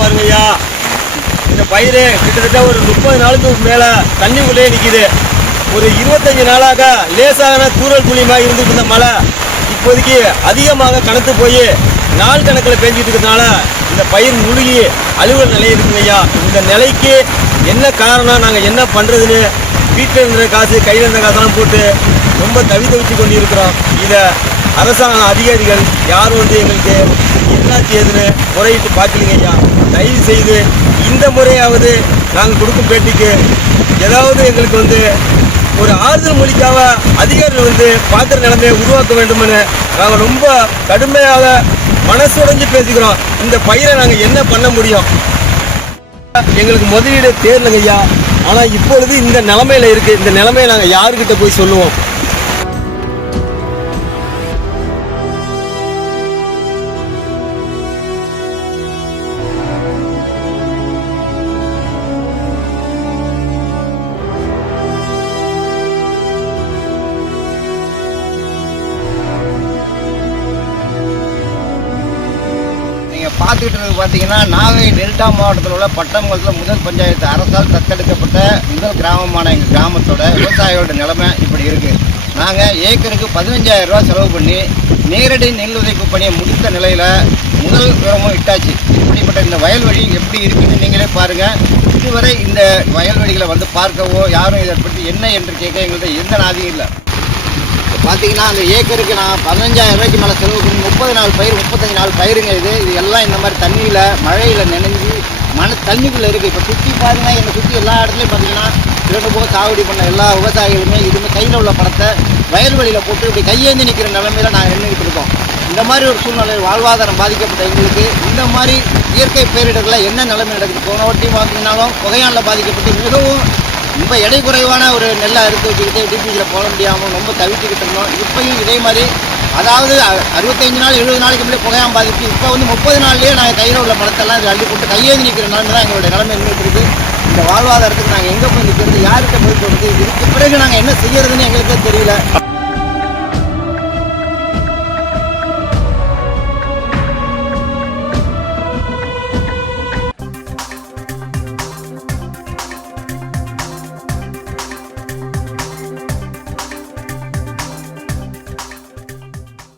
பாருங்க ஐயா. இந்த பயிர் கிட்டத்தட்ட ஒரு 30 நாளுக்கு மேலே தண்ணிக்குள்ளே நிற்கிது. ஒரு 25 நாளாக லேசான தூறல் துளியமாக இருந்துட்டு இருந்த மழை இப்போதைக்கு அதிகமாக கனத்து போய் நாள் கணக்கில் பெஞ்சிட்டு இருக்கிறதுனால இந்த பயிர் முழுகி அலுவல் நிலை இருக்குங்க ஐயா. இந்த நிலைக்கு என்ன காரணம், நாங்கள் என்ன பண்ணுறதுன்னு வீட்டில் இருந்த காசு கையில் இருந்த காசெல்லாம் போட்டு ரொம்ப தவிச்சு கொண்டு இருக்கிறோம். இதை அரசாங்க அதிகாரிகள் யாரும் எங்களுக்கு என்னாச்சு ஏதுன்னு முறையிட்டு பார்க்கலிங்க ஐயா. தயவு செய்து இந்த முறையாவது நாங்கள் கொடுக்கும் பேட்டிக்கு ஏதாவது எங்களுக்கு ஒரு ஆறுதல் மொழிக்காக அதிகாரிகள் பார்க்குற நிலைமையை உருவாக்க வேண்டுமென்னு நாங்கள் ரொம்ப கடுமையாக மனசுடைஞ்சு பேசிக்கிறோம். இந்த பயிரை நாங்கள் என்ன பண்ண முடியும்? எங்களுக்கு முதலீடு தேர்லங்க ஐயா. ஆனால் இப்பொழுது இந்த நிலைமையில இருக்குது. இந்த நிலைமையை நாங்கள் யாருக்கிட்ட போய் சொல்லுவோம்? பார்த்துக்கிட்டு பார்த்தீங்கன்னா நாகை டெல்டா மாவட்டத்தில் உள்ள பட்டமங்கலத்தில் முதல் பஞ்சாயத்து அரசால் தத்தெடுக்கப்பட்ட முதல் கிராமமான எங்கள் கிராமத்தோட விவசாயிகளோட நிலைமை இப்படி இருக்குது. நாங்கள் ஏக்கருக்கு 15,000 ரூபா செலவு பண்ணி நேரடி நெல் விதைப்பு பணியை முடித்த நிலையில் முதல் உரமும் இட்டாச்சு. இப்படிப்பட்ட இந்த வயல்வெளி எப்படி இருக்குன்னு நீங்களே பாருங்கள். இதுவரை இந்த வயல்வெளிகளை பார்க்கவோ யாரும் இதை பற்றி என்ன என்று கேட்க எங்கள்கிட்ட எந்த நாதியும் இல்லை. பார்த்தீங்கன்னா அந்த ஏக்கருக்கு நான் 15,000 ரூபாய்க்கு மேலே செலவு பண்ணி 30 நாள் பயிர் 35 நாள் பயிருங்க. இது எல்லாம் இந்த மாதிரி தண்ணியில் மழையில் நினைஞ்சு தண்ணிக்குள்ளே இருக்குது. இப்போ சுற்றி பாருங்கள், என்னை சுற்றி எல்லா இடத்துலையும் பார்த்தீங்கன்னா 2 போக சாகுபடி பண்ண எல்லா விவசாயிகளுமே இதுமே கையில் உள்ள பணத்தை வயல்வெளியில் போட்டு இப்படி கையேந்தி நிற்கிற நிலைமையில் நாங்கள் நின்றுக்கிட்டு இருக்கோம். இந்த மாதிரி ஒரு சூழ்நிலை வாழ்வாதாரம் பாதிக்கப்பட்ட எங்களுக்கு இந்த மாதிரி இயற்கை பேரிடரில் என்ன நிலைமை நடக்குது? போன வாட்டி பார்த்தீங்கன்னாலும் புகையானில் பாதிக்கப்பட்டு மிகவும் ரொம்ப எடை குறைவான ஒரு நெல்லை அறுத்து வச்சுக்கிட்டு டிபிஜியில் போட முடியாமல் ரொம்ப தவிச்சுக்கிட்டு இருந்தோம். இப்போயும் இதே மாதிரி, அதாவது 65 நாள் 70 நாளைக்கு முன்னாடி புகையாமல் பாதிச்சு இப்போ 30 நாள்லேயே நாங்கள் கையில் உள்ள பணத்தெல்லாம் இது அள்ளி போட்டு கையேந்தி நிற்கிற நிலைமை தான் எங்களுடைய நிலைமை இருந்துட்டு இருக்குது. இந்த வாழ்வாதாரத்துக்கு நாங்கள் எங்கே போய் நிற்கிறது, யார்கிட்ட போய் போகிறது, இதுக்கு பிறகு நாங்கள் என்ன செய்யறதுன்னு எங்களுக்கே தெரியல.